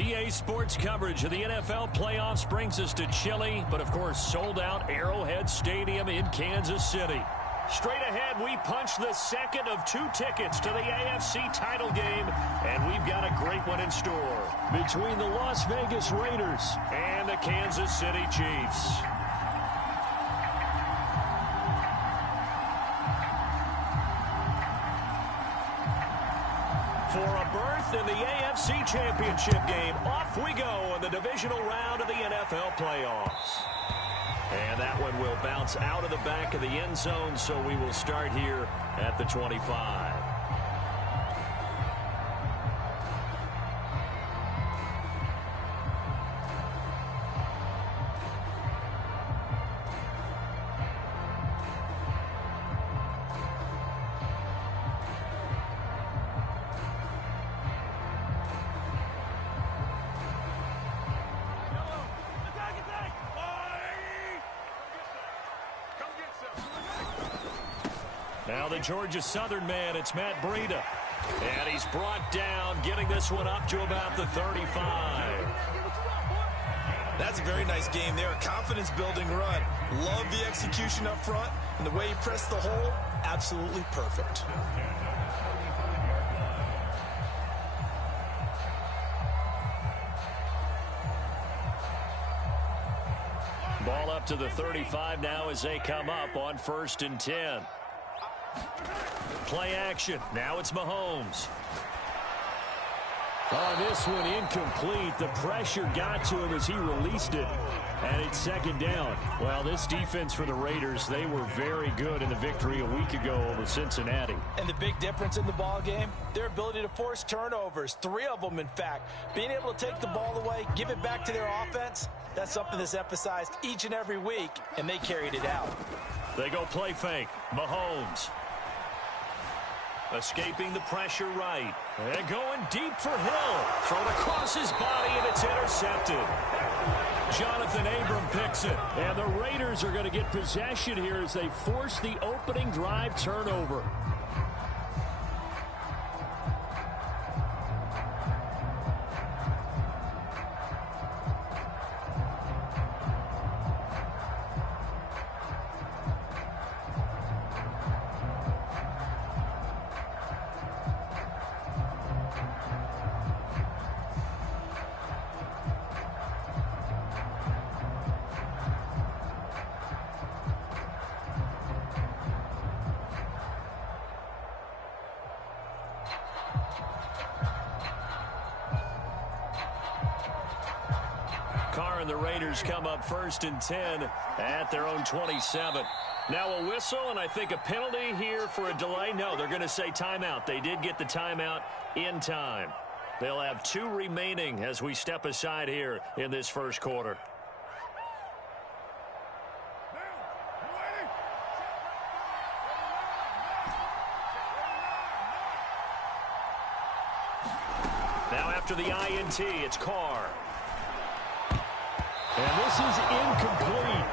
EA Sports coverage of the NFL playoffs brings us to chilly, but of course sold-out Arrowhead Stadium in Kansas City. Straight ahead, we punch the second of 2 tickets to the AFC title game, and we've got a great one in store between the Las Vegas Raiders and the Kansas City Chiefs. For a berth in the AFC Championship game, off we go in the divisional round of the NFL playoffs. And that one will bounce out of the back of the end zone, so we will start here at the 25. Now the Georgia Southern man, it's Matt Breida. And he's brought down, getting this one up to about the 35. That's a very nice game there. Confidence-building run. Love the execution up front. And the way he pressed the hole, absolutely perfect. Ball up to the 35 now as they come up on 1st and 10. Play action. Now it's Mahomes. On this one, incomplete. The pressure got to him as he released it. And it's 2nd down. Well, this defense for the Raiders, they were very good in the victory a week ago over Cincinnati. And the big difference in the ball game, their ability to force turnovers. 3 of them, in fact. Being able to take the ball away, give it back to their offense, that's something that's emphasized each and every week, and they carried it out. They go play fake. Mahomes. Escaping the pressure right. And going deep for Hill. Thrown across his body, and it's intercepted. Jonathan Abram picks it. And the Raiders are going to get possession here as they force the opening drive turnover. And the Raiders come up 1st and 10 at their own 27. Now a whistle, and I think a penalty here for a delay. No, they're going to say timeout. They did get the timeout in time. They'll have 2 remaining as we step aside here in this first quarter. Now after the INT, it's Carr. And this is incomplete.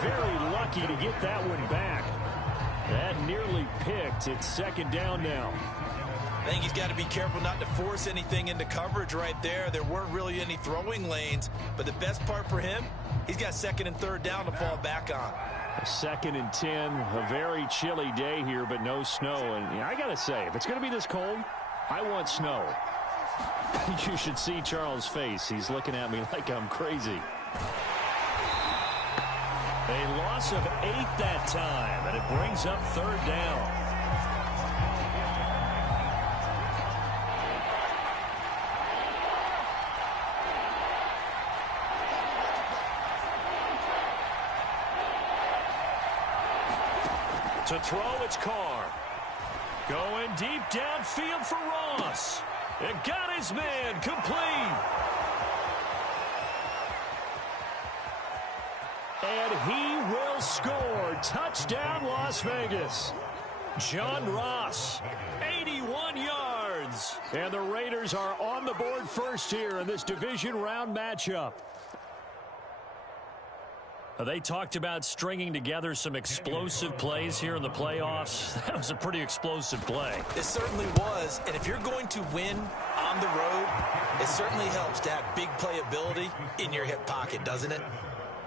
Very lucky to get that one back. That nearly picked. It's 2nd down now. I think he's got to be careful not to force anything into coverage right there. There weren't really any throwing lanes. But the best part for him, he's got 2nd and 3rd down to fall back on. 2nd and 10. A very chilly day here, but no snow. And I got to say, if it's going to be this cold, I want snow. You should see Charles' face. He's looking at me like I'm crazy. A loss of 8 that time, and it brings up 3rd down. To throw, it's Carr. Going deep downfield for Ross. It got his man complete. And he will score. Touchdown, Las Vegas. John Ross, 81 yards. And the Raiders are on the board first here in this division round matchup. They talked about stringing together some explosive plays here in the playoffs. That was a pretty explosive play. It certainly was, and if you're going to win on the road, it certainly helps to have big playability in your hip pocket, doesn't it?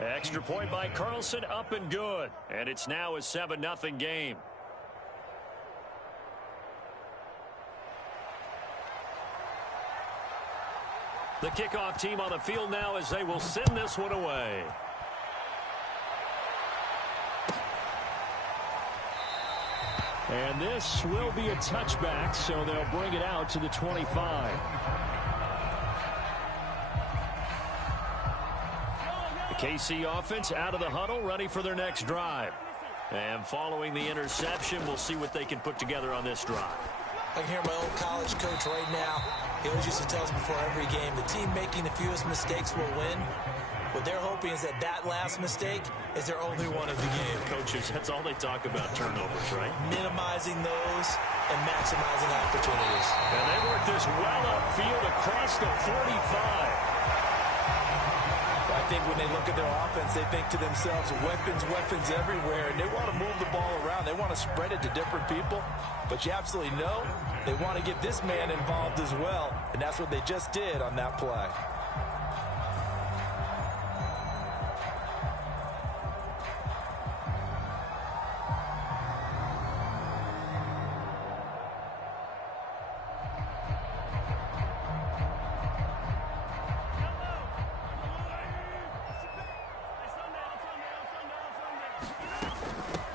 Extra point by Carlson, up and good. And it's now a 7-0 game. The kickoff team on the field now as they will send this one away. And this will be a touchback, so they'll bring it out to the 25. The KC offense out of the huddle, ready for their next drive. And following the interception, we'll see what they can put together on this drive. I can hear my old college coach right now. He always used to tell us before every game, the team making the fewest mistakes will win. What they're hoping is that that last mistake is their only one of the game. Coaches, that's all they talk about, turnovers, right? Minimizing those and maximizing opportunities. And they work this well upfield across the 45. I think when they look at their offense, they think to themselves, weapons everywhere, and they want to move the ball around. They want to spread it to different people, but you absolutely know they want to get this man involved as well, and that's what they just did on that play.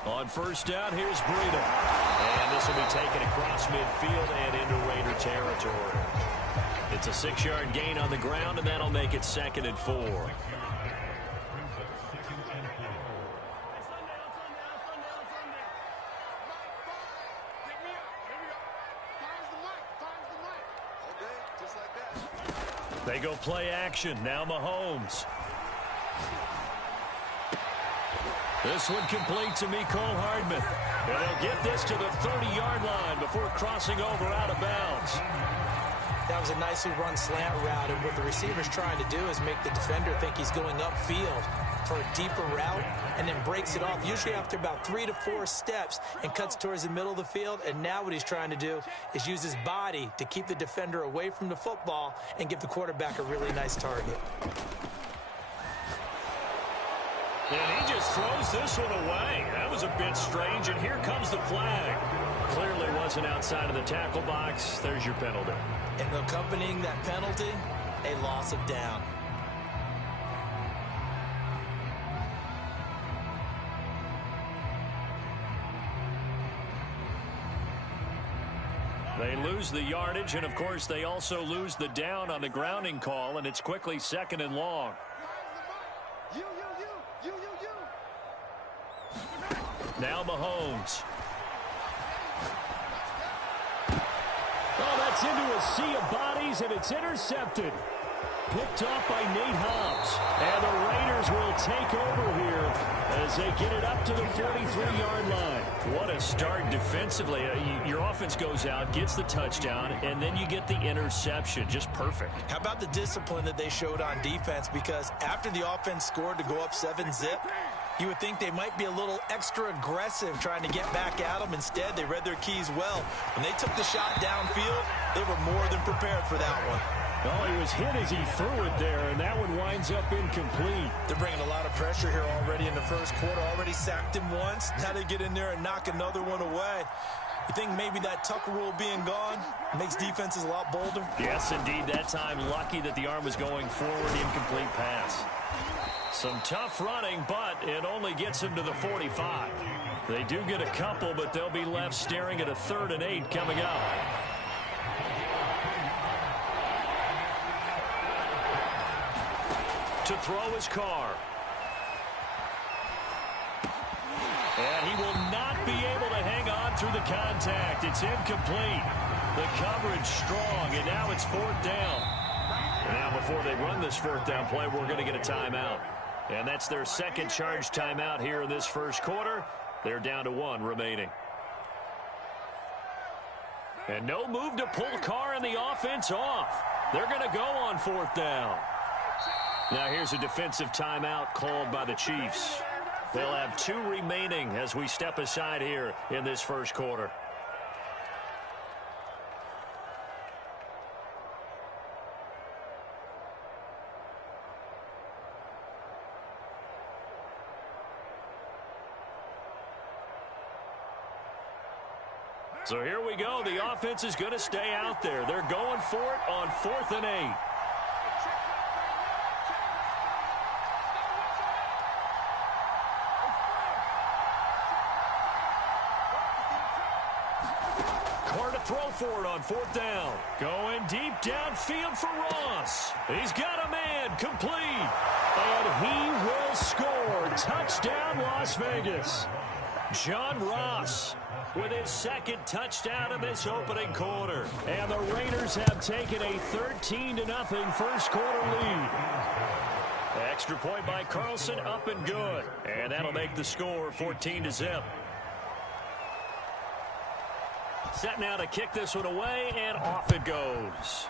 On first down, here's Breida. And this will be taken across midfield and into Raider territory. It's a 6-yard gain on the ground, and that'll make it 2nd and 4. They go play action. Now Mahomes. This one complete to Mecole Hardman. And they'll get this to the 30-yard line before crossing over out of bounds. That was a nicely run slant route, and what the receiver's trying to do is make the defender think he's going upfield for a deeper route, and then breaks it off, usually after about 3 to 4 steps, and cuts towards the middle of the field. And now what he's trying to do is use his body to keep the defender away from the football and give the quarterback a really nice target. And he just throws this one away. That was a bit strange, and here comes the flag. Clearly wasn't outside of the tackle box. There's your penalty. And accompanying that penalty, a loss of down. They lose the yardage, and of course they also lose the down on the grounding call, and it's quickly 2nd and long. Now Mahomes. Oh, that's into a sea of bodies, and it's intercepted. Picked off by Nate Hobbs. And the Raiders will take over here as they get it up to the 43-yard line. What a start defensively. Your offense goes out, gets the touchdown, and then you get the interception. Just perfect. How about the discipline that they showed on defense? Because after the offense scored to go up 7-zip, you would think they might be a little extra aggressive trying to get back at them. Instead, they read their keys well. When they took the shot downfield, they were more than prepared for that one. Well, he was hit as he threw it there, and that one winds up incomplete. They're bringing a lot of pressure here already in the first quarter. Already sacked him once. Now they get in there and knock another one away. You think maybe that Tucker rule being gone makes defenses a lot bolder? Yes, indeed. That time, lucky that the arm was going forward. Incomplete pass. Some tough running, but it only gets him to the 45. They do get a couple, but they'll be left staring at a 3rd and 8 coming up. To throw his car. And he will not be able to hang on through the contact. It's incomplete. The coverage strong, and now it's 4th down. And now before they run this 4th down play, we're going to get a timeout. And that's their second charge timeout here in this first quarter. They're down to 1 remaining. And no move to pull Carr and the offense off. They're going to go on 4th down. Now here's a defensive timeout called by the Chiefs. They'll have 2 remaining as we step aside here in this first quarter. So here we go. The offense is going to stay out there. They're going for it on 4th and 8. Carr to throw for it on 4th down. Going deep downfield for Ross. He's got a man complete. And he will score. Touchdown, Las Vegas. John Ross with his 2nd touchdown of this opening quarter. And the Raiders have taken a 13-0 first quarter lead. Extra point by Carlson, up and good. And that'll make the score 14-0. Set now to kick this one away, and off it goes.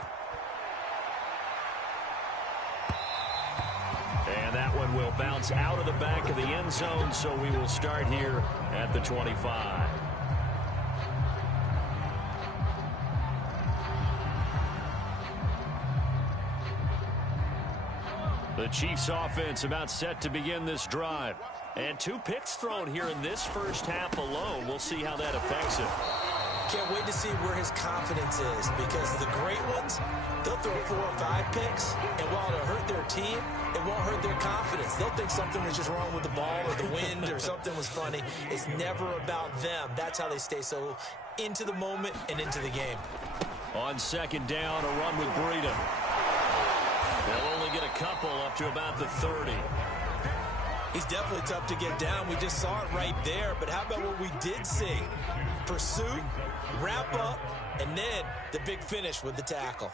And that one will bounce out of the back of the end zone, so we will start here at the 25. The Chiefs offense about set to begin this drive. And 2 picks thrown here in this first half alone. We'll see how that affects him. Can't wait to see where his confidence is, because the great ones, they'll throw 4 or 5 picks, and while it'll hurt their team, it won't hurt their confidence. They'll think something was just wrong with the ball or the wind or something was funny. It's never about them. That's how they stay so into the moment and into the game. On 2nd down, a run with Breida. They'll only get a couple up to about the 30. He's definitely tough to get down. We just saw it right there. But how about what we did see? Pursuit, wrap up, and then the big finish with the tackle.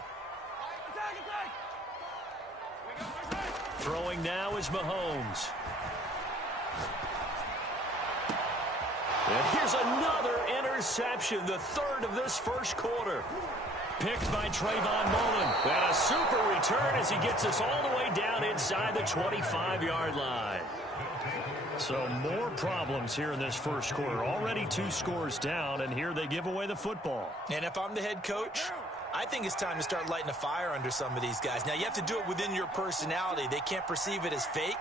Throwing now is Mahomes. And here's another interception, the 3rd of this first quarter. Picked by Trayvon Mullen. And a super return as he gets us all the way down inside the 25-yard line. So more problems here in this first quarter. Already 2 scores down, and here they give away the football. And if I'm the head coach, I think it's time to start lighting a fire under some of these guys. Now, you have to do it within your personality. They can't perceive it as fake.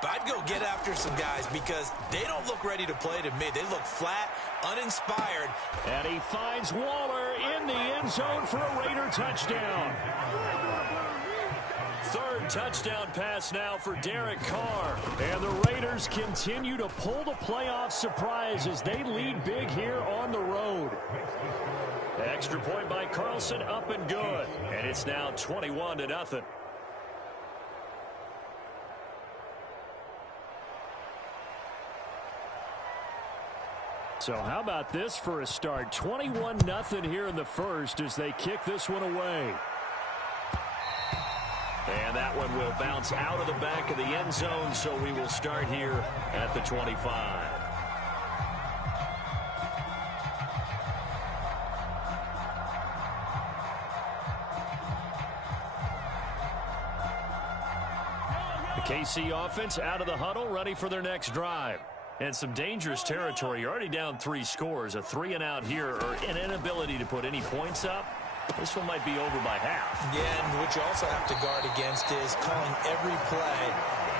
But I'd go get after some guys because they don't look ready to play to me. They look flat, uninspired. And he finds Waller in the end zone for a Raider touchdown. 3rd touchdown pass now for Derek Carr. And the Raiders continue to pull the playoff surprise as they lead big here on the road. Extra point by Carlson, up and good. And it's now 21-0. So how about this for a start? 21-0 here in the first as they kick this one away. And that one will bounce out of the back of the end zone, so we will start here at the 25. The KC offense out of the huddle, ready for their next drive. And some dangerous territory. You're already down 3 scores. A 3 and out here, or an inability to put any points up. This one might be over by half. Yeah, and what you also have to guard against is calling every play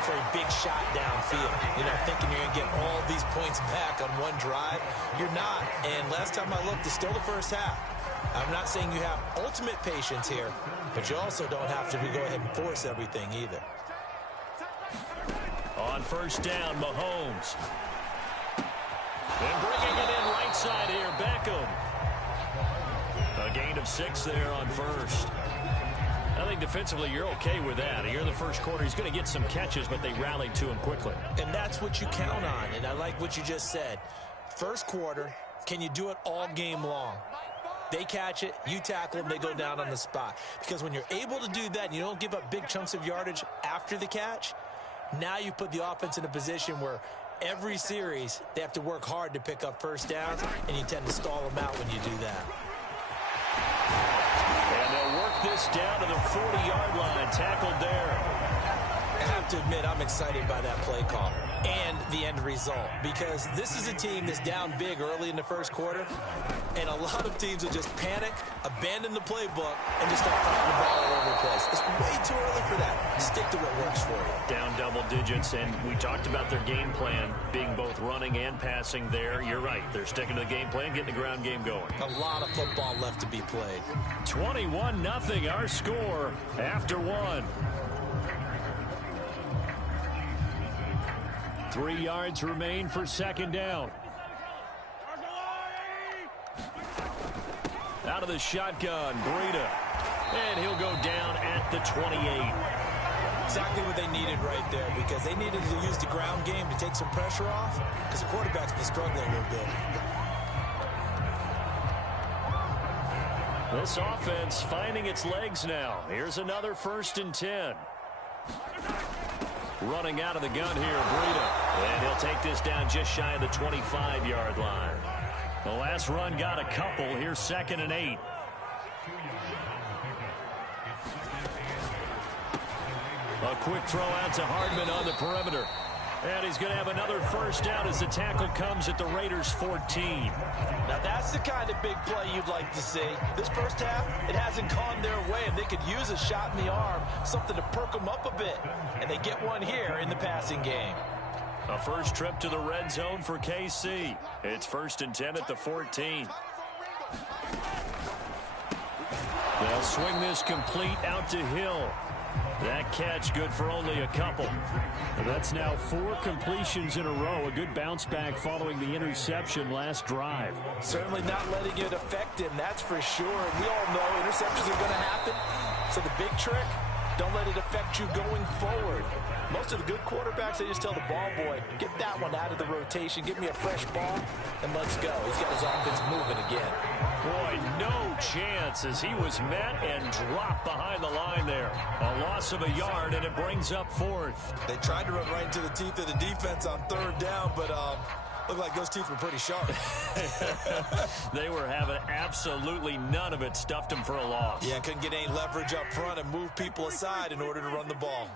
for a big shot downfield. You know, thinking you're going to get all these points back on one drive. You're not. And last time I looked, it's still the first half. I'm not saying you have ultimate patience here, but you also don't have to go ahead and force everything either. On 1st down, Mahomes. And bringing it in right side here, Beckham. A gain of 6 there on 1st. I think defensively you're okay with that. Here in the first quarter, he's going to get some catches, but they rallied to him quickly. And that's what you count on, and I like what you just said. First quarter, can you do it all game long? They catch it, you tackle them, they go down on the spot. Because when you're able to do that and you don't give up big chunks of yardage after the catch, now you put the offense in a position where every series they have to work hard to pick up first downs, and you tend to stall them out when you do that. And they'll work this down to the 40-yard line, tackled there. I have to admit, I'm excited by that play call and the end result, because this is a team that's down big early in the first quarter, and a lot of teams will just panic, abandon the playbook, and just start fighting the ball all over the place. It's way too early for that. Stick to what works for you. Down double digits, and we talked about their game plan being both running and passing there. You're right. They're sticking to the game plan, getting the ground game going. A lot of football left to be played. 21-0 our score after one. 3 yards remain for second down. Out of the shotgun, Breida. And he'll go down at the 28. Exactly what they needed right there, because they needed to use the ground game to take some pressure off, because the quarterback's been struggling a little bit. This offense finding its legs now. Here's another 1st and 10. Running out of the gun here, Breida. And he'll take this down just shy of the 25-yard line. The last run got a couple. Here's 2nd and 8. A quick throw out to Hardman on the perimeter. And he's going to have another first down as the tackle comes at the Raiders' 14. Now that's the kind of big play you'd like to see. This first half, it hasn't gone their way, and they could use a shot in the arm, something to perk them up a bit. And they get one here in the passing game. A first trip to the red zone for KC. It's 1st and 10 at the 14. They'll swing this complete out to Hill. That catch good for only a couple. That's now 4 completions in a row. A good bounce back following the interception last drive. Certainly not letting it affect him, that's for sure. And we all know interceptions are going to happen. So the big trick, don't let it affect you going forward. Most of the good quarterbacks, they just tell the ball boy, get that one out of the rotation, give me a fresh ball, and let's go. He's got his offense moving again. Boy, no chance as he was met and dropped behind the line there. A loss of a yard, and it brings up 4th. They tried to run right into the teeth of the defense on 3rd down, but looked like those teeth were pretty sharp. They were having absolutely none of it. Stuffed them for a loss. Yeah, couldn't get any leverage up front and move people aside in order to run the ball.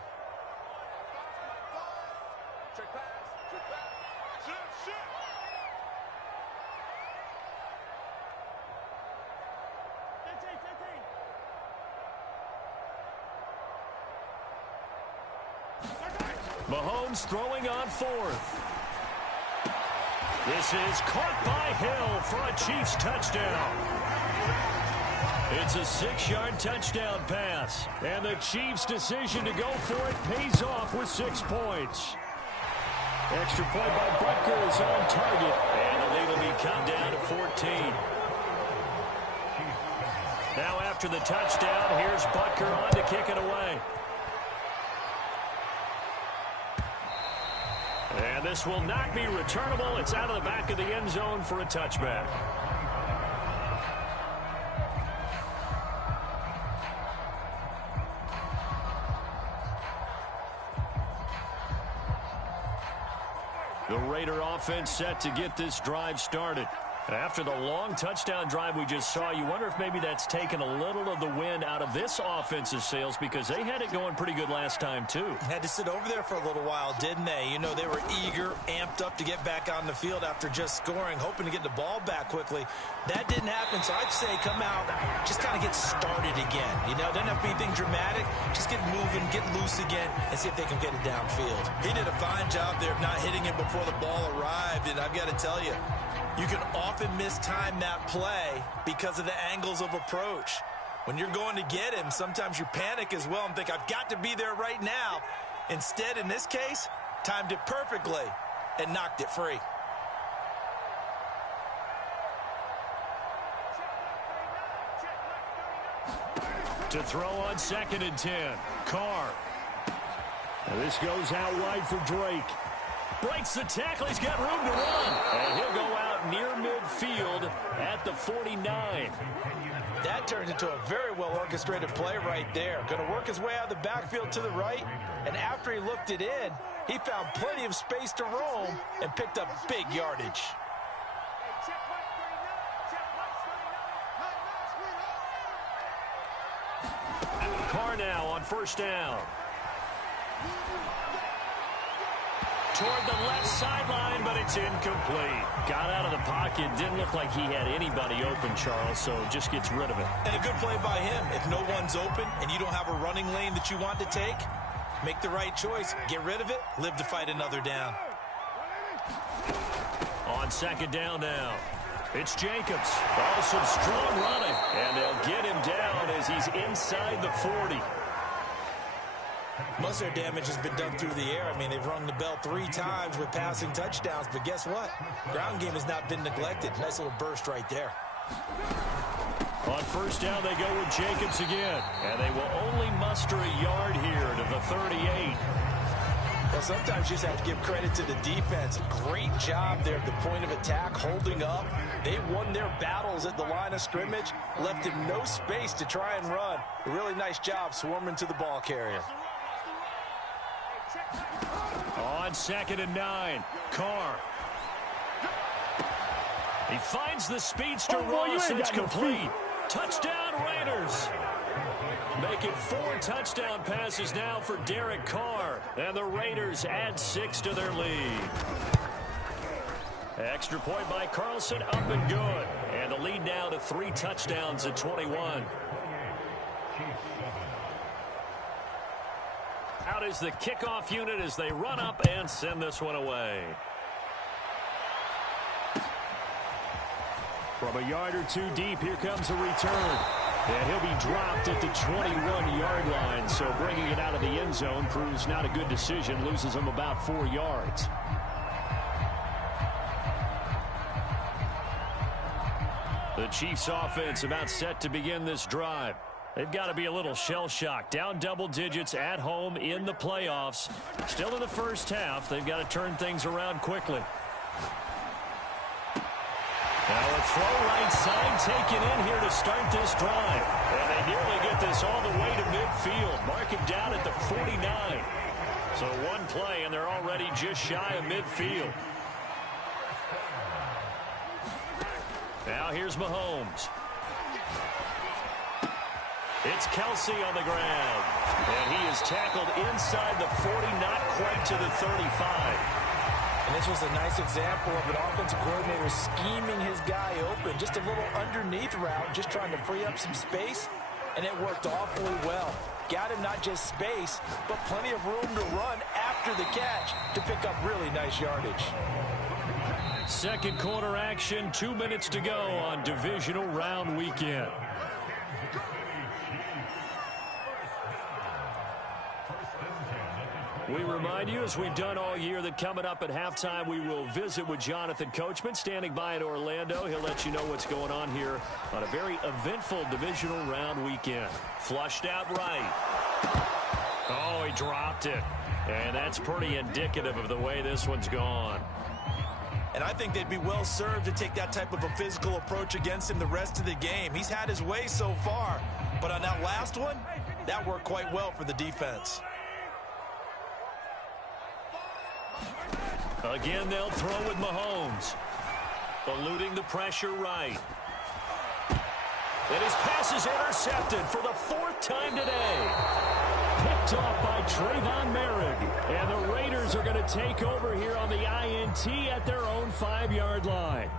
Mahomes throwing on 4th. This is caught by Hill for a Chiefs touchdown. It's a 6-yard touchdown pass. And the Chiefs' decision to go for it pays off with 6 points. Extra point by Butker is on target. And the lead will be cut down to 14. Now after the touchdown, here's Butker on to kick it away. And this will not be returnable. It's out of the back of the end zone for a touchback. The Raider offense set to get this drive started. After the long touchdown drive we just saw, you wonder if maybe that's taken a little of the wind out of this offensive sails, because they had it going pretty good last time, too. Had to sit over there for a little while, didn't they? You know, they were eager, amped up to get back on the field after just scoring, hoping to get the ball back quickly. That didn't happen, so I'd say come out, just kind of get started again. You know, doesn't have to be anything dramatic. Just get moving, get loose again, and see if they can get it downfield. He did a fine job there of not hitting it before the ball arrived, and I've got to tell you, you can often mistime that play because of the angles of approach. When you're going to get him, sometimes you panic as well and think, I've got to be there right now. Instead, in this case, timed it perfectly and knocked it free. To throw on 2nd and 10. Carr. And this goes out wide for Drake. Breaks the tackle. He's got room to run. And he'll go out near midfield at the 49. That turned into a very well-orchestrated play right there. Going to work his way out of the backfield to the right. And after he looked it in, he found plenty of space to roam and picked up big yardage. Carr now on 1st down. Toward the left sideline, but it's incomplete. Got out of the pocket. Didn't look like he had anybody open, Charles, so just gets rid of it. And a good play by him. If no one's open and you don't have a running lane that you want to take, make the right choice. Get rid of it. Live to fight another down. On second down now, it's Jacobs. Oh, some strong running. And they'll get him down as he's inside the 40. Most of their damage has been done through the air. I mean, they've rung the bell 3 times with passing touchdowns. But guess what? Ground game has not been neglected. Nice little burst right there. On first down, they go with Jacobs again. And they will only muster a yard here to the 38. Well, sometimes you just have to give credit to the defense. Great job there at the point of attack, holding up. They won their battles at the line of scrimmage, left him no space to try and run. A really nice job swarming to the ball carrier. On second and 9, Carr. He finds the speedster Ross, and it's complete. Touchdown, Raiders. Making 4 touchdown passes now for Derek Carr. And the Raiders add 6 to their lead. Extra point by Carlson, up and good. And the lead now to 3 touchdowns at 21. Out is the kickoff unit as they run up and send this one away. From a yard or 2 deep, here comes a return. And he'll be dropped at the 21-yard line, so bringing it out of the end zone proves not a good decision, loses him about 4 yards. The Chiefs offense about set to begin this drive. They've got to be a little shell-shocked. Down double digits at home in the playoffs. Still in the first half. They've got to turn things around quickly. Now a throw right side taken in here to start this drive. And they nearly get this all the way to midfield. Mark him down at the 49. So one play and they're already just shy of midfield. Now here's Mahomes. It's Kelsey on the ground. And he is tackled inside the 40, not quite to the 35. And this was a nice example of an offensive coordinator scheming his guy open. Just a little underneath route, just trying to free up some space, and it worked awfully well. Got him not just space, but plenty of room to run after the catch to pick up really nice yardage. Second quarter action, 2 minutes to go on divisional round weekend. We remind you, as we've done all year, that coming up at halftime, we will visit with Jonathan Coachman, standing by in Orlando. He'll let you know what's going on here on a very eventful divisional round weekend. Flushed out right. Oh, he dropped it. And that's pretty indicative of the way this one's gone. And I think they'd be well served to take that type of a physical approach against him the rest of the game. He's had his way so far, but on that last one, that worked quite well for the defense. Again, they'll throw with Mahomes. Eluding the pressure right. And his pass is intercepted for the 4th time today. Picked off by Trayvon Merrick. And the Raiders are going to take over here on the INT at their own 5-yard line.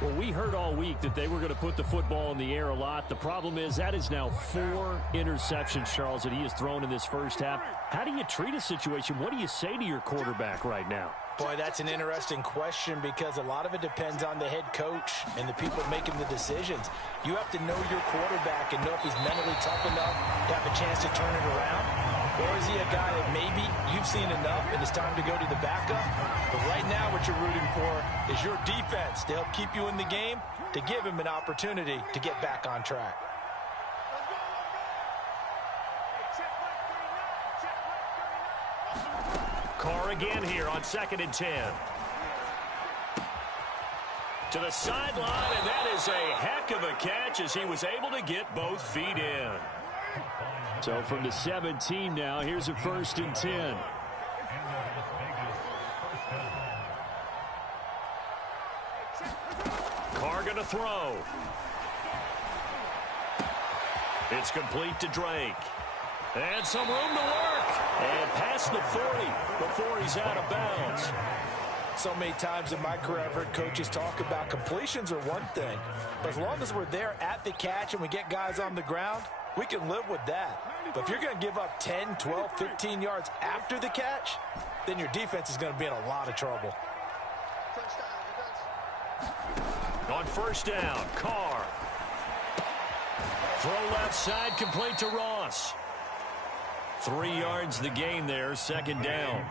Well, we heard all week that they were going to put the football in the air a lot. The problem is that is now 4 interceptions, Charles, that he has thrown in this first half. How do you treat a situation? What do you say to your quarterback right now? Boy, that's an interesting question because a lot of it depends on the head coach and the people making the decisions. You have to know your quarterback and know if he's mentally tough enough to have a chance to turn it around. Or is he a guy that maybe you've seen enough and it's time to go to the backup? But right now what you're rooting for is your defense to help keep you in the game, to give him an opportunity to get back on track. Carr again here on 2nd and 10. To the sideline, and that is a heck of a catch as he was able to get both feet in. So from the 17 now, here's a 1st and 10. Carr going to throw. It's complete to Drake. And some room to work. And past the 40 before he's out of bounds. So many times in my career, I've heard coaches talk about completions are one thing. But as long as we're there at the catch and we get guys on the ground, we can live with that. But if you're going to give up 10, 12, 15 yards after the catch, then your defense is going to be in a lot of trouble. On first down, Carr. Throw left side, complete to Ross. 3 yards the gain there, second down.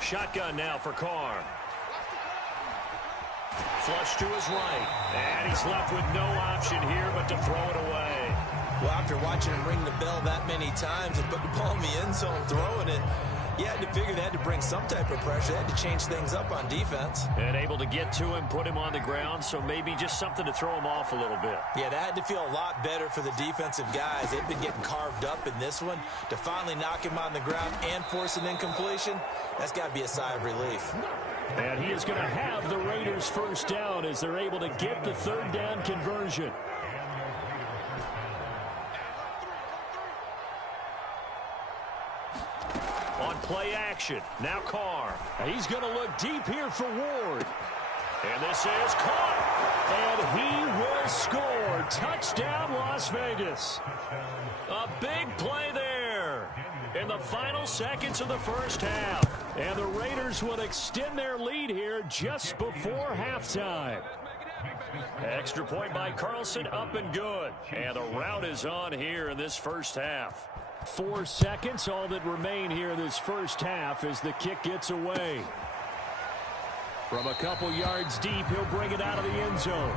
Shotgun now for Carr. Flush to his right. And he's left with no option here but to throw it away. Well, after watching him ring the bell that many times and put the ball in the end zone throwing it, you had to figure they had to bring some type of pressure. They had to change things up on defense. And able to get to him, put him on the ground, so maybe just something to throw him off a little bit. Yeah, that had to feel a lot better for the defensive guys. They've been getting carved up in this one. To finally knock him on the ground and force an incompletion, that's got to be a sigh of relief. And he is going to have the Raiders first down as they're able to get the third down conversion. On play action, now Carr. He's going to look deep here for Ward. And this is caught. And he will score. Touchdown, Las Vegas. A big play there in the final seconds of the first half. And the Raiders will extend their lead here just before halftime. Extra point by Carlson, up and good. And the route is on here in this first half. 4 seconds, all that remain here in this first half as the kick gets away. From a couple yards deep, he'll bring it out of the end zone.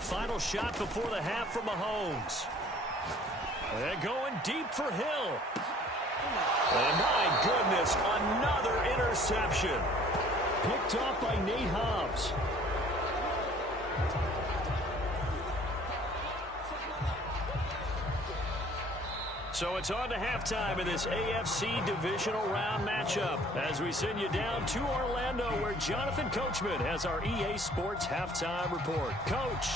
Final shot before the half from Mahomes. And going deep for Hill. And my goodness, another interception. Picked off by Nate Hobbs. So it's on to halftime in this AFC divisional round matchup as we send you down to Orlando where Jonathan Coachman has our EA Sports halftime report. Coach.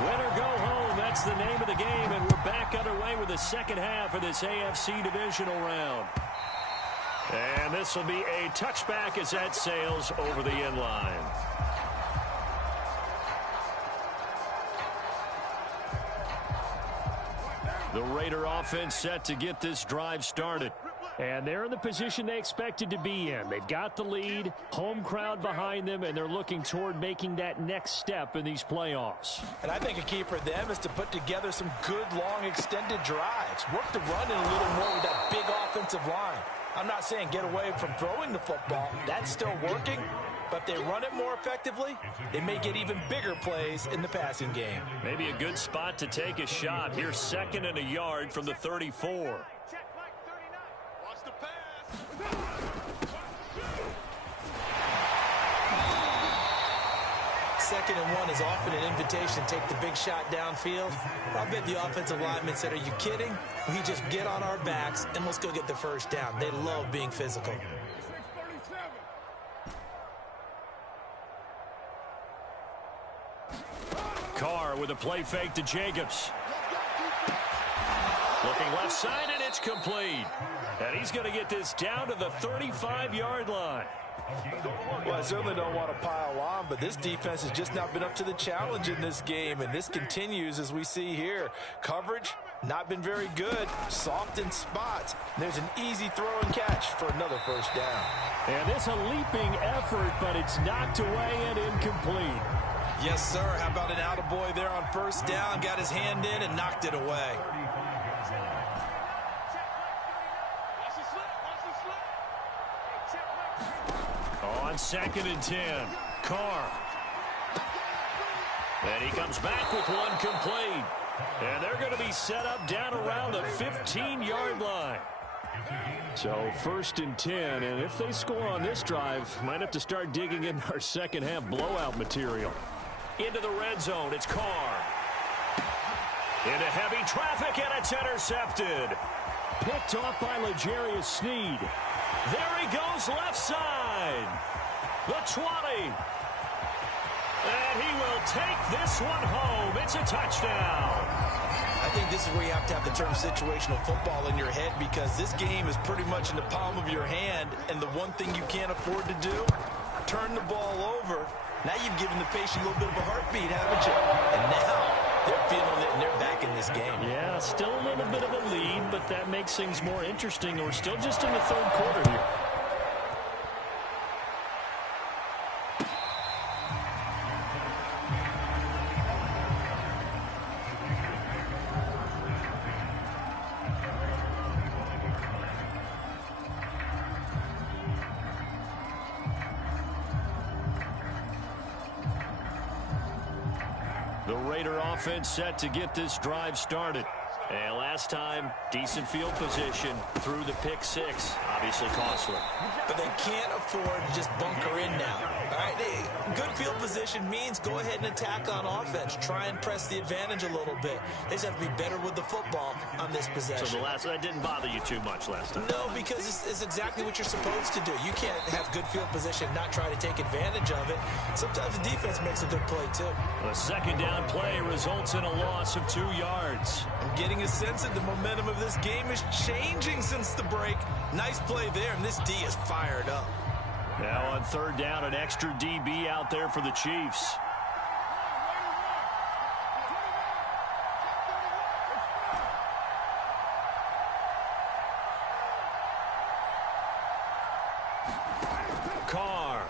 Win or go home, that's the name of the game, and we're back underway with the second half of this AFC divisional round. And this will be a touchback as that sails over the end line. The Raider offense set to get this drive started. And they're in the position they expected to be in. They've got the lead, home crowd behind them, and they're looking toward making that next step in these playoffs. And I think a key for them is to put together some good, long, extended drives. Work the run in a little more with that big offensive line. I'm not saying get away from throwing the football. That's still working. But if they run it more effectively, they may get even bigger plays in the passing game. Maybe a good spot to take a shot. Here's 2nd and a yard from the 34. Second and 1 is often an invitation to take the big shot downfield. I bet the offensive lineman said, are you kidding? We just get on our backs and let's go get the first down. They love being physical. Carr with a play fake to Jacobs. Looking left side, and it's complete. And he's going to get this down to the 35-yard line. Well, I certainly don't want to pile on, but this defense has just not been up to the challenge in this game, and this continues as we see here. Coverage, not been very good, soft in spots. There's an easy throw and catch for another first down. And it's a leaping effort, but it's knocked away and incomplete. Yes, sir. How about an attaboy there on first down? Got his hand in and knocked it away. On 2nd and 10, Carr And he comes back with one complete. And they're going to be set up down around the 15-yard line. So 1st and 10, and if they score on this drive, might have to start digging in our second half blowout material. Into the red zone, it's Carr. Into heavy traffic, and it's intercepted. Picked off by L'Jarius Sneed. There he goes, left side. The 20. And he will take this one home. It's a touchdown. I think this is where you have to have the term situational football in your head, because this game is pretty much in the palm of your hand, and the one thing you can't afford to do, turn the ball over. Now you've given the patient a little bit of a heartbeat, haven't you? And now they're feeling it, and they're back in this game. Yeah, still a little bit of a lead, but that makes things more interesting. We're still just in the 3rd quarter here. The Raider offense set to get this drive started. And last time, decent field position through the pick 6. Obviously costly. But they can't afford to just bunker in now. All right, good field position means go ahead and attack on offense. Try and press the advantage a little bit. They just have to be better with the football on this possession. So that didn't bother you too much last time? No, because it's exactly what you're supposed to do. You can't have good field position and not try to take advantage of it. Sometimes the defense makes a good play, too. The 2nd down play results in a loss of 2 yards. I'm getting a sense that the momentum of this game is changing since the break. Nice play there, and this D is fired up. Now on 3rd down, an extra DB out there for the Chiefs. Carr.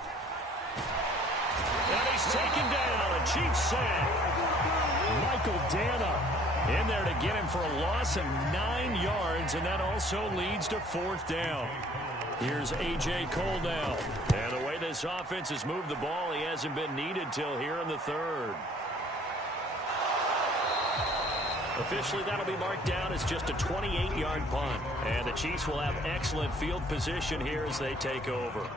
And he's taken down. A Chiefs sack. Michael Dana in there to get him for a loss of 9 yards, and that also leads to 4th down. Here's A.J. Cole now. And the way this offense has moved the ball, he hasn't been needed till here in the 3rd. Officially, that'll be marked down as just a 28-yard punt. And the Chiefs will have excellent field position here as they take over.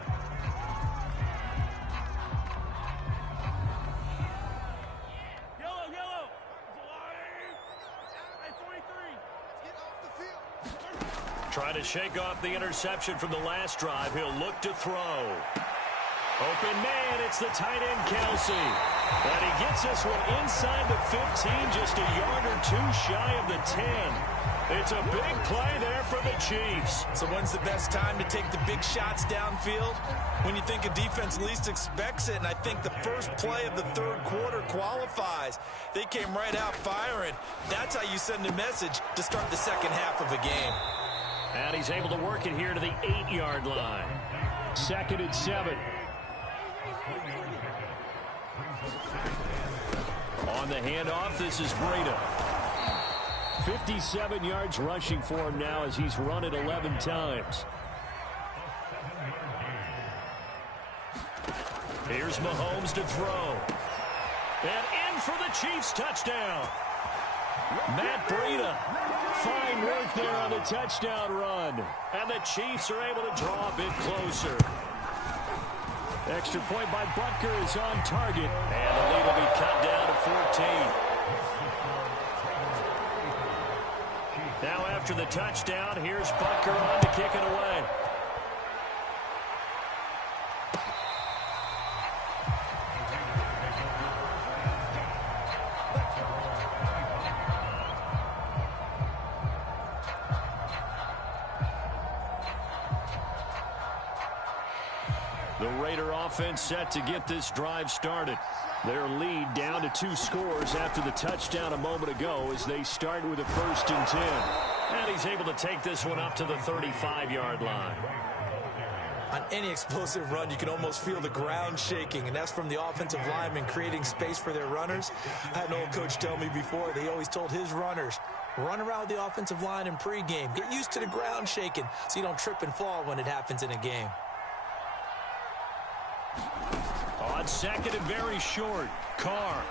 Trying to shake off the interception from the last drive. He'll look to throw. Open man, it's the tight end, Kelsey. And he gets this one inside the 15, just a yard or 2 shy of the 10. It's a big play there for the Chiefs. So when's the best time to take the big shots downfield? When you think a defense least expects it, and I think the first play of the 3rd quarter qualifies. They came right out firing. That's how you send a message to start the second half of a game. And he's able to work it here to the 8-yard line. 2nd and 7. On the handoff, this is Breda. 57 yards rushing for him now as he's run it 11 times. Here's Mahomes to throw. And in for the Chiefs touchdown. Matt Breda. Fine work there on the touchdown run. And the Chiefs are able to draw a bit closer. Extra point by Butker is on target. And the lead will be cut down to 14. Now after the touchdown, here's Butker on to kick it away. The Raider offense set to get this drive started. Their lead down to 2 scores after the touchdown a moment ago as they start with a 1st and 10. And he's able to take this one up to the 35-yard line. On any explosive run, you can almost feel the ground shaking, and that's from the offensive linemen creating space for their runners. I had an old coach tell me before, they always told his runners, run around the offensive line in pregame. Get used to the ground shaking so you don't trip and fall when it happens in a game. On 2nd and very short, Carr.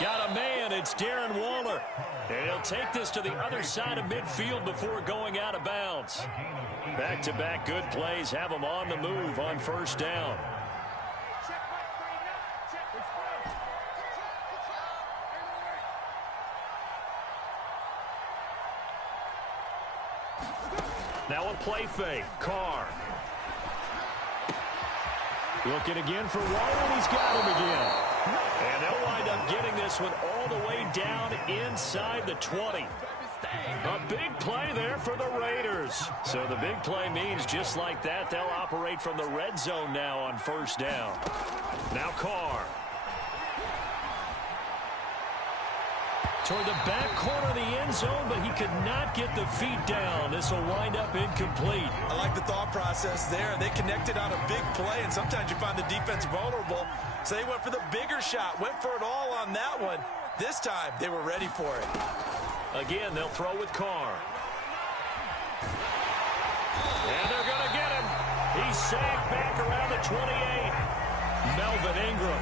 Got a man. It's Darren Waller. And he'll take this to the other side of midfield before going out of bounds. Back-to-back good plays have him on the move on first down. Now a play fake. Carr. Looking again for Waller, and he's got him again. And they'll wind up getting this one all the way down inside the 20. A big play there for the Raiders. So the big play means just like that, they'll operate from the red zone now on first down. Now Carr. Toward the back corner of the end zone, but he could not get the feet down. This will wind up incomplete. I like the thought process there. They connected on a big play, and sometimes you find the defense vulnerable. So they went for the bigger shot, went for it all on that one. This time, they were ready for it. Again, they'll throw with Carr. And they're going to get him. He's sacked back around the 28. Melvin Ingram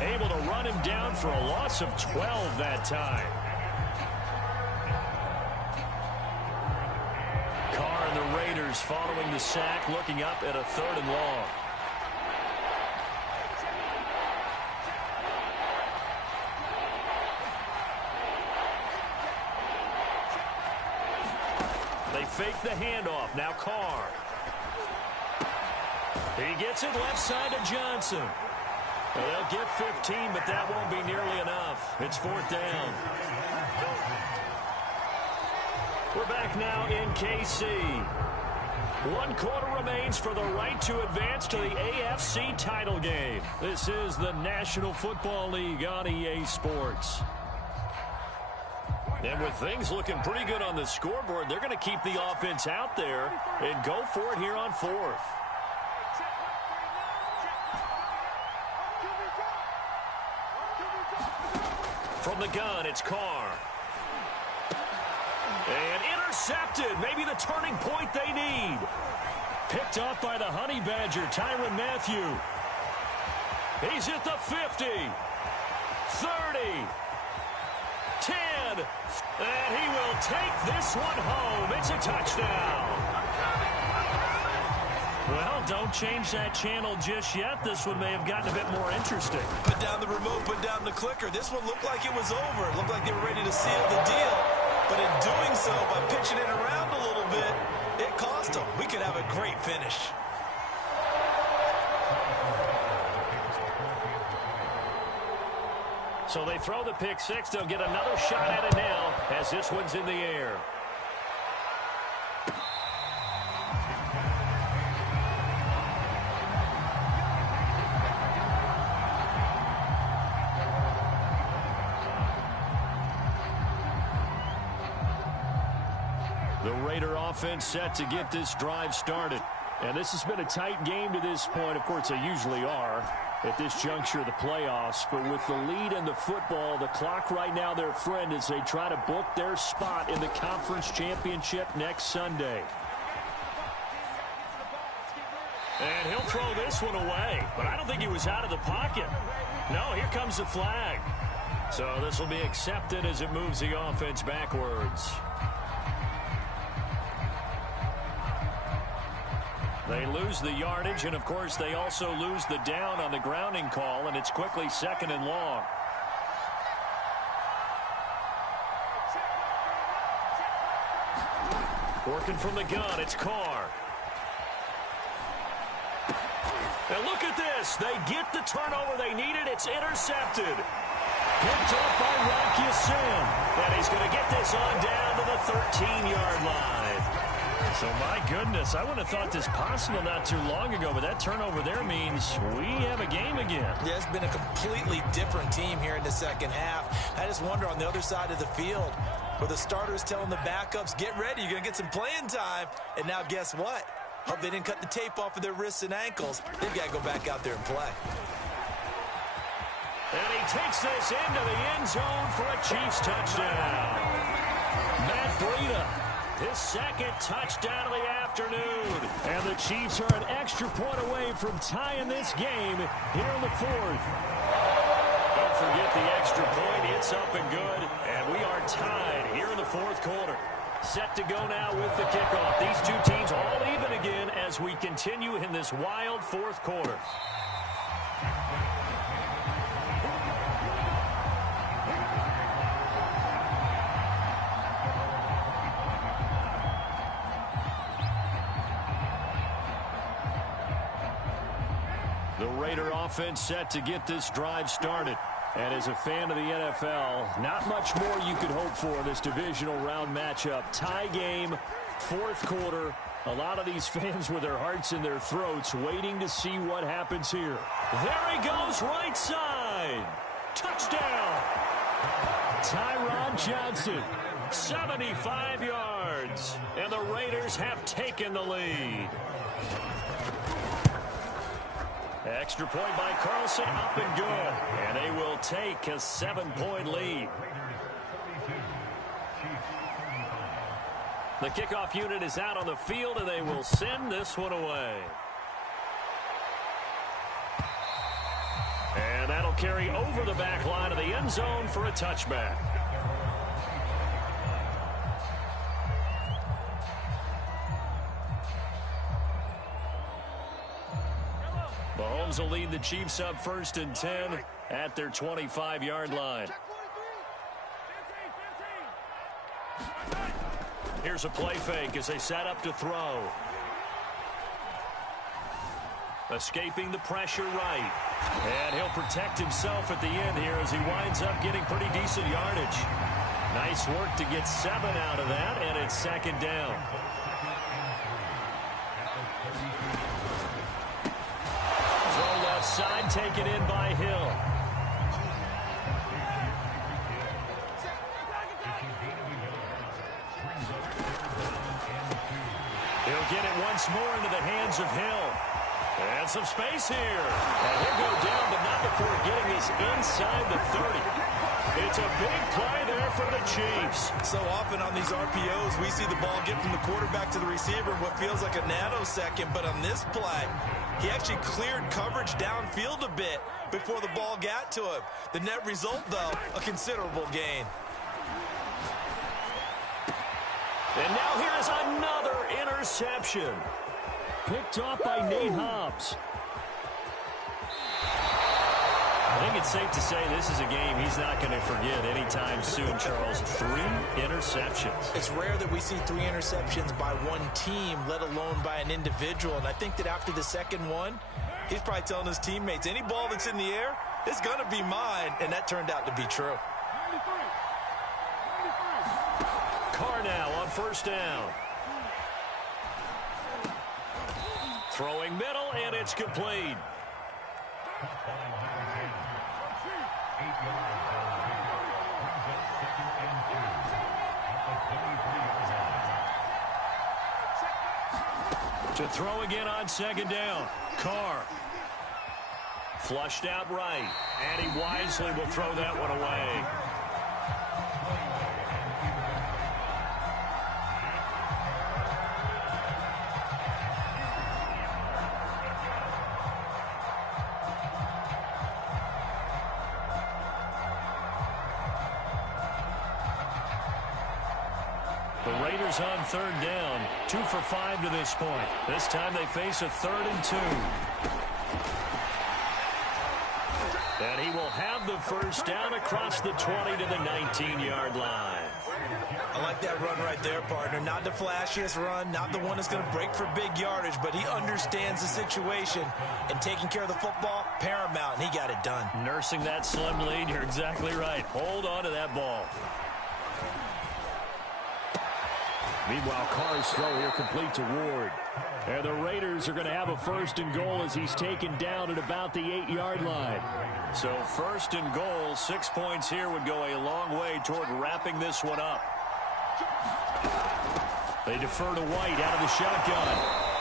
able to run him down for a loss of 12 that time. Carr and the Raiders following the sack, looking up at a 3rd and long. They fake the handoff. Now Carr. He gets it left side to Johnson. Well, they'll get 15, but that won't be nearly enough. It's 4th down. We're back now in KC. 1 quarter remains for the right to advance to the AFC title game. This is the National Football League on EA Sports. And with things looking pretty good on the scoreboard, they're going to keep the offense out there and go for it here on 4th. From the gun, it's Carr. And intercepted. Maybe the turning point they need. Picked off by the Honey Badger, Tyrann Mathieu. He's at the 50. 30. 10. And he will take this one home. It's a touchdown. Well, don't change that channel just yet. This one may have gotten a bit more interesting. Put down the remote, put down the clicker. This one looked like it was over. It looked like they were ready to seal the deal. But in doing so, by pitching it around a little bit, it cost them. We could have a great finish. So they throw the pick six. They'll get another shot at it now as this one's in the air. The Raider offense set to get this drive started. And this has been a tight game to this point. Of course, they usually are at this juncture of the playoffs. But with the lead in the football, the clock right now their friend as they try to book their spot in the conference championship next Sunday. And he'll throw this one away. But I don't think he was out of the pocket. No, here comes the flag. So this will be accepted as it moves the offense backwards. They lose the yardage, and, of course, they also lose the down on the grounding call, and it's quickly 2nd and long. Working from the gun, it's Carr. And look at this. They get the turnover they needed. It's intercepted. Picked up by Rocky Sin. And he's going to get this on down to the 13-yard line. So, my goodness, I wouldn't have thought this possible not too long ago, but that turnover there means we have a game again. Yeah, it's been a completely different team here in the second half. I just wonder on the other side of the field, where the starters telling the backups, get ready, you're going to get some playing time. And now guess what? Hope they didn't cut the tape off of their wrists and ankles. They've got to go back out there and play. And he takes this into the end zone for a Chiefs touchdown. Matt Breida. His second touchdown of the afternoon. And the Chiefs are an extra point away from tying this game here in the 4th. Don't forget the extra point It's up and good, and we are tied here in the fourth quarter. Set to go now with the kickoff. These two teams all even again as we continue in this wild fourth quarter. The Raider offense set to get this drive started. And as a fan of the NFL, not much more you could hope for in this divisional round matchup. Tie game, fourth quarter. A lot of these fans with their hearts in their throats waiting to see what happens here. There he goes, right side. Touchdown. Tyron Johnson, 75 yards. And the Raiders have taken the lead. Extra point by Carlson, up and good. And they will take a 7-point lead. The kickoff unit is out on the field, and they will send this one away. And that'll carry over the back line of the end zone for a touchback. Mahomes will lead the Chiefs up 1st and 10 at their 25-yard line. Here's a play fake as they set up to throw. Escaping the pressure right. And he'll protect himself at the end here as he winds up getting pretty decent yardage. Nice work to get 7 out of that, and it's 2nd down. Side taken in by Hill. He'll get it once more into the hands of Hill. And some space here. And he'll go down, but not before getting this inside the 30. It's a big play there for the Chiefs. So often on these RPOs, we see the ball get from the quarterback to the receiver in what feels like a nanosecond. But on this play, he actually cleared coverage downfield a bit before the ball got to him. The net result, though, a considerable gain. And now here is another interception. Picked off by Nate Hobbs. I think it's safe to say this is a game he's not going to forget anytime soon, Charles. 3 interceptions. It's rare that we see 3 interceptions by one team, let alone by an individual. And I think that after the second one, he's probably telling his teammates, any ball that's in the air, it's going to be mine. And that turned out to be true. Carr now on 1st down. Throwing middle, and it's complete. To throw again on 2nd down. Carr. Flushed out right. And he wisely will throw that one away. The Raiders on 3rd down, 2 for 5 to this point. This time they face a 3rd and 2. And he will have the 1st down across the 20 to the 19-yard line. I like that run right there, partner. Not the flashiest run, not the one that's going to break for big yardage, but he understands the situation, and taking care of the football, paramount, and he got it done. Nursing that slim lead, you're exactly right. Hold on to that ball. Meanwhile, Carr's throw here complete to Ward. And the Raiders are going to have a 1st and goal as he's taken down at about the 8-yard line. So 1st and goal, 6 points here would go a long way toward wrapping this one up. They defer to White out of the shotgun.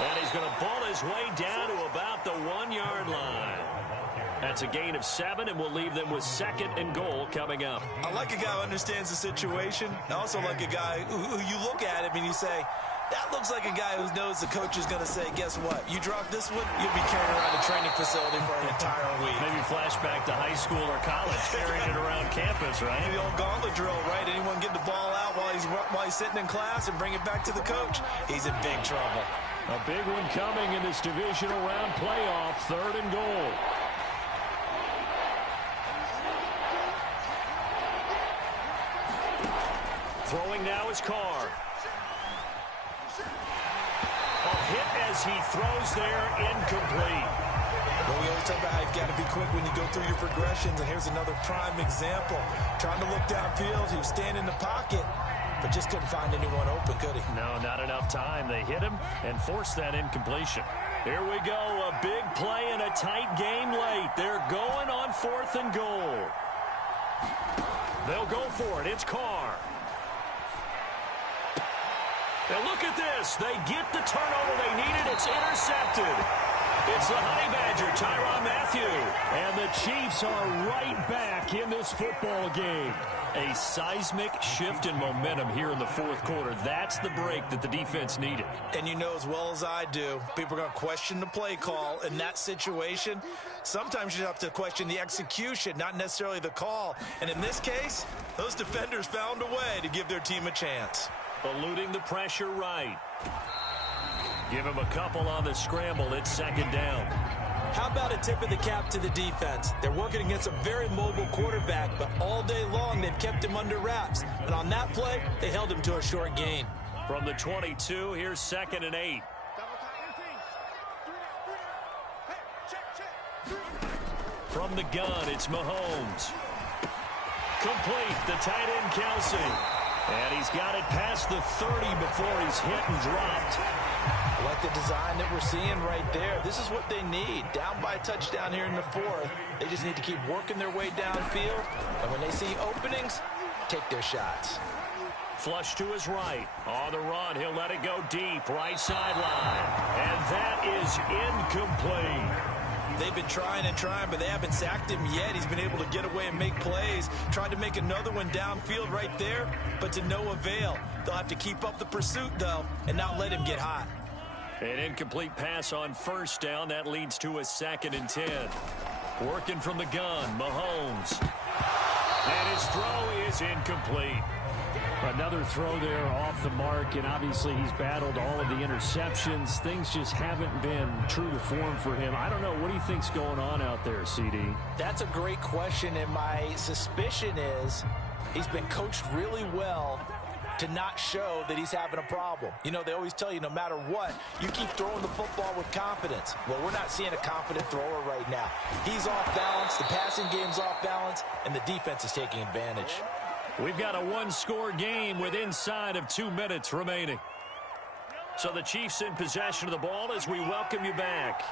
And he's going to ball his way down to about the 1-yard line. That's a gain of 7, and we'll leave them with 2nd and goal coming up. I like a guy who understands the situation. I also like a guy who you look at him and you say, That looks like a guy who knows the coach is going to say, guess what? You drop this one, you'll be carrying around the training facility for an entire week. Maybe flashback to high school or college, carrying it around campus, right? The old gauntlet drill, right? Anyone get the ball out while he's sitting in class and bring it back to the coach? He's in big trouble. A big one coming in this divisional round playoff, 3rd and goal. Throwing now is Carr. A hit as he throws there, incomplete. Well, we always talk about how you've got to be quick when you go through your progressions, and here's another prime example. Trying to look downfield, he was standing in the pocket, but just couldn't find anyone open, could he? No, not enough time. They hit him and forced that incompletion. Here we go, a big play in a tight game late. They're going on 4th and goal. They'll go for it. It's Carr. Now look at this. They get the turnover they needed. It's intercepted. It's the Honey Badger, Tyrann Mathieu. And the Chiefs are right back in this football game. A seismic shift in momentum here in the 4th quarter. That's the break that the defense needed. And you know as well as I do, people are going to question the play call in that situation. Sometimes you have to question the execution, not necessarily the call. And in this case, those defenders found a way to give their team a chance. Eluding the pressure right. Give him a couple on the scramble. It's 2nd down. How about a tip of the cap to the defense? They're working against a very mobile quarterback, but all day long they've kept him under wraps. And on that play, they held him to a short gain. From the 22, here's 2nd and 8. From the gun, it's Mahomes. Complete, the tight end Kelsey. And he's got it past the 30 before he's hit and dropped. I like the design that we're seeing right there. This is what they need. Down by a touchdown here in the 4th. They just need to keep working their way downfield. And when they see openings, take their shots. Flush to his right. On the run, he'll let it go deep. Right sideline. And that is incomplete. They've been trying and trying, but they haven't sacked him yet. He's been able to get away and make plays. Tried to make another one downfield right there, but to no avail. They'll have to keep up the pursuit, though, and not let him get hot. An incomplete pass on 1st down. That leads to a 2nd and 10. Working from the gun, Mahomes. And his throw is incomplete. Another throw there off the mark, and obviously he's battled all of the interceptions. Things just haven't been true to form for him. I don't know. What do you think's going on out there, CD? That's a great question, and my suspicion is he's been coached really well to not show that he's having a problem. You know, they always tell you no matter what, you keep throwing the football with confidence. Well, we're not seeing a confident thrower right now. He's off balance, the passing game's off balance, and the defense is taking advantage. We've got a 1-score game with inside of 2 minutes remaining. So the Chiefs in possession of the ball as we welcome you back.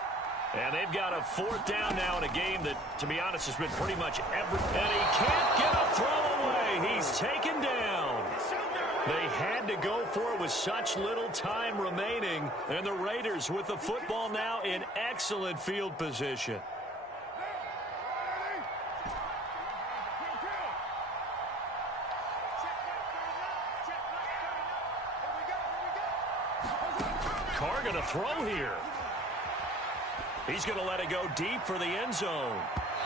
And they've got a 4th down now in a game that, to be honest, has been pretty much every... And he can't get a throw away. He's taken down. They had to go for it with such little time remaining. And the Raiders with the football now in excellent field position. Carr going to throw here. He's going to let it go deep for the end zone.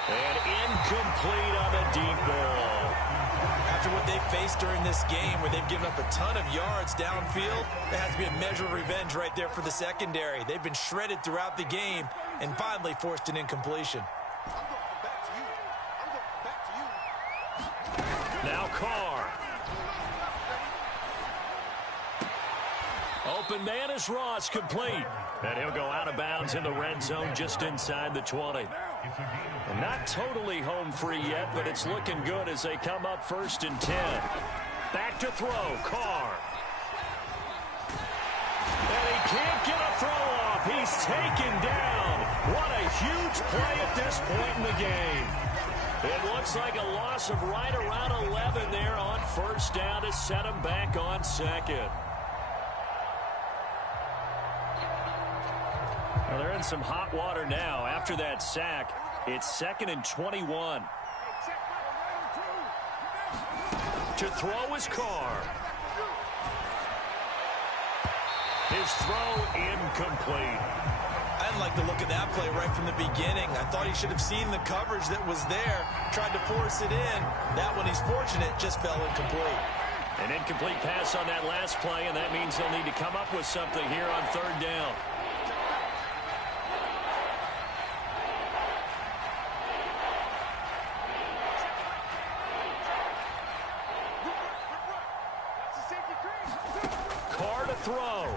And incomplete on the deep ball. After what they've faced during this game where they've given up a ton of yards downfield, there has to be a measure of revenge right there for the secondary. They've been shredded throughout the game and finally forced an incompletion. Now Carr. Open man is Ross, complete. And he'll go out of bounds in the red zone just inside the 20. Not totally home free yet, but it's looking good as they come up 1st and 10. Back to throw, Carr. And he can't get a throw off. He's taken down. What a huge play at this point in the game. It looks like a loss of right around 11 there on 1st down to set him back on 2nd. Well, they're in some hot water now. After that sack, it's 2nd and 21. To throw is Carr. His throw incomplete. I didn't like the look of that play right from the beginning. I thought he should have seen the coverage that was there, tried to force it in. That one, he's fortunate, just fell incomplete. An incomplete pass on that last play, and that means they'll need to come up with something here on third down. Carr to throw.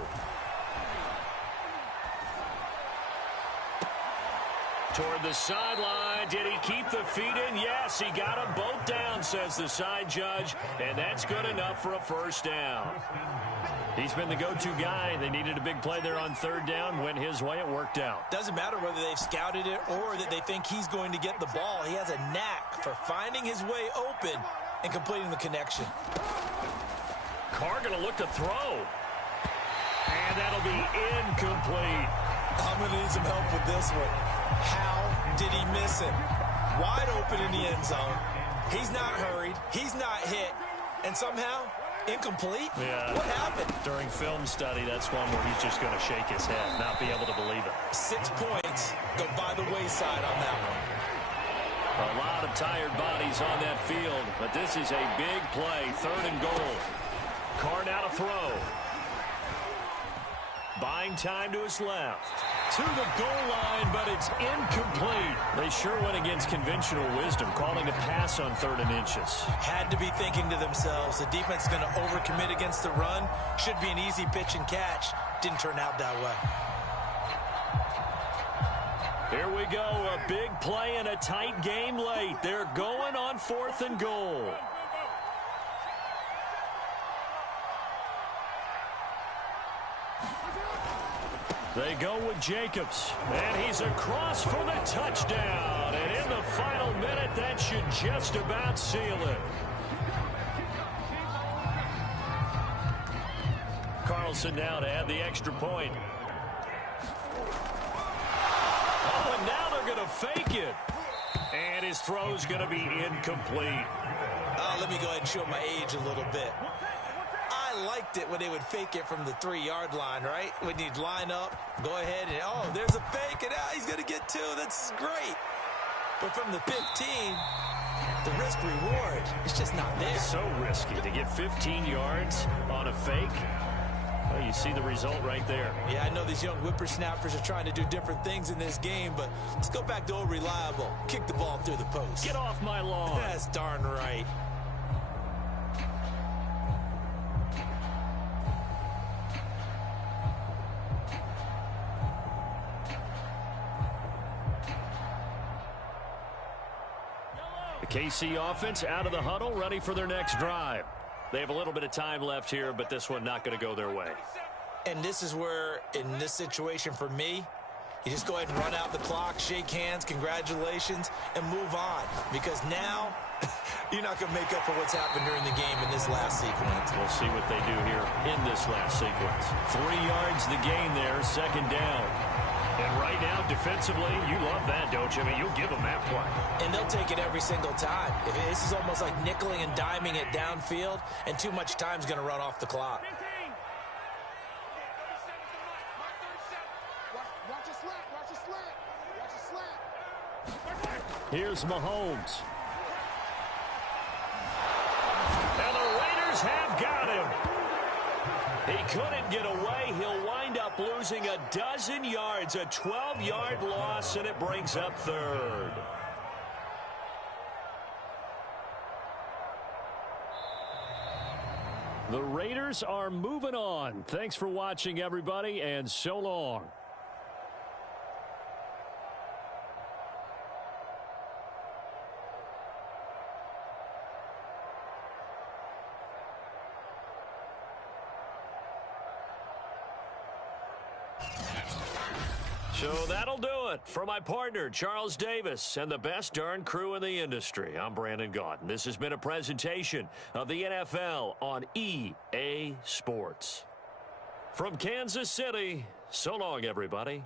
Toward the sideline. Did he keep the feet in? Yes, he got them both down, says the side judge, and that's good enough for a first down. He's been the go-to guy. They needed a big play there on third down. Went his way. It worked out. Doesn't matter whether they've scouted it or that they think he's going to get the ball. He has a knack for finding his way open and completing the connection. Carr going to look to throw. And that'll be incomplete. I'm going to need some help with this one. How did he miss it? Wide open in the end zone. He's not hurried. He's not hit. And somehow, incomplete? Yeah. What happened? During film study, that's one where he's just going to shake his head, not be able to believe it. 6 points go by the wayside on that one. A lot of tired bodies on that field, but this is a big play. Third and goal. Carr now to throw. Buying time to his left. To the goal line, but it's incomplete. They sure went against conventional wisdom, calling a pass on 3rd and inches. Had to be thinking to themselves, the defense is going to overcommit against the run. Should be an easy pitch and catch. Didn't turn out that way. Here we go, a big play in a tight game late. They're going on 4th and goal. They go with Jacobs, and he's across for the touchdown. And in the final minute, that should just about seal it. Carlson now to add the extra point. Oh, and now they're going to fake it. And his throw's going to be incomplete. Let me go ahead and show my age a little bit. I liked it when they would fake it from the 3-yard line, right? When you'd line up, go ahead and, oh, there's a fake, and he's going to get 2. That's great. But from the 15, the risk-reward is just not there. So risky to get 15 yards on a fake. Well, you see the result right there. Yeah, I know these young whippersnappers are trying to do different things in this game, but let's go back to old reliable. Kick the ball through the post. Get off my lawn. That's darn right. The KC offense out of the huddle, ready for their next drive. They have a little bit of time left here, but this one not going to go their way. And this is where, in this situation for me, you just go ahead and run out the clock, shake hands, congratulations, and move on. Because now, you're not going to make up for what's happened during the game in this last sequence. We'll see what they do here in this last sequence. 3 yards the gain there, 2nd down. And right now, defensively, you love that, don't you? I mean, you'll give them that play. And they'll take it every single time. This is almost like nickeling and diming it downfield, and too much time's going to run off the clock. Here's Mahomes. And the Raiders have got him. He couldn't get away. He'll wind up losing a dozen yards, a 12-yard loss, and it brings up 3rd. The Raiders are moving on. Thanks for watching, everybody, and so long. So that'll do it. For my partner, Charles Davis, and the best darn crew in the industry, I'm Brandon Gaudin. This has been a presentation of the NFL on EA Sports. From Kansas City, so long, everybody.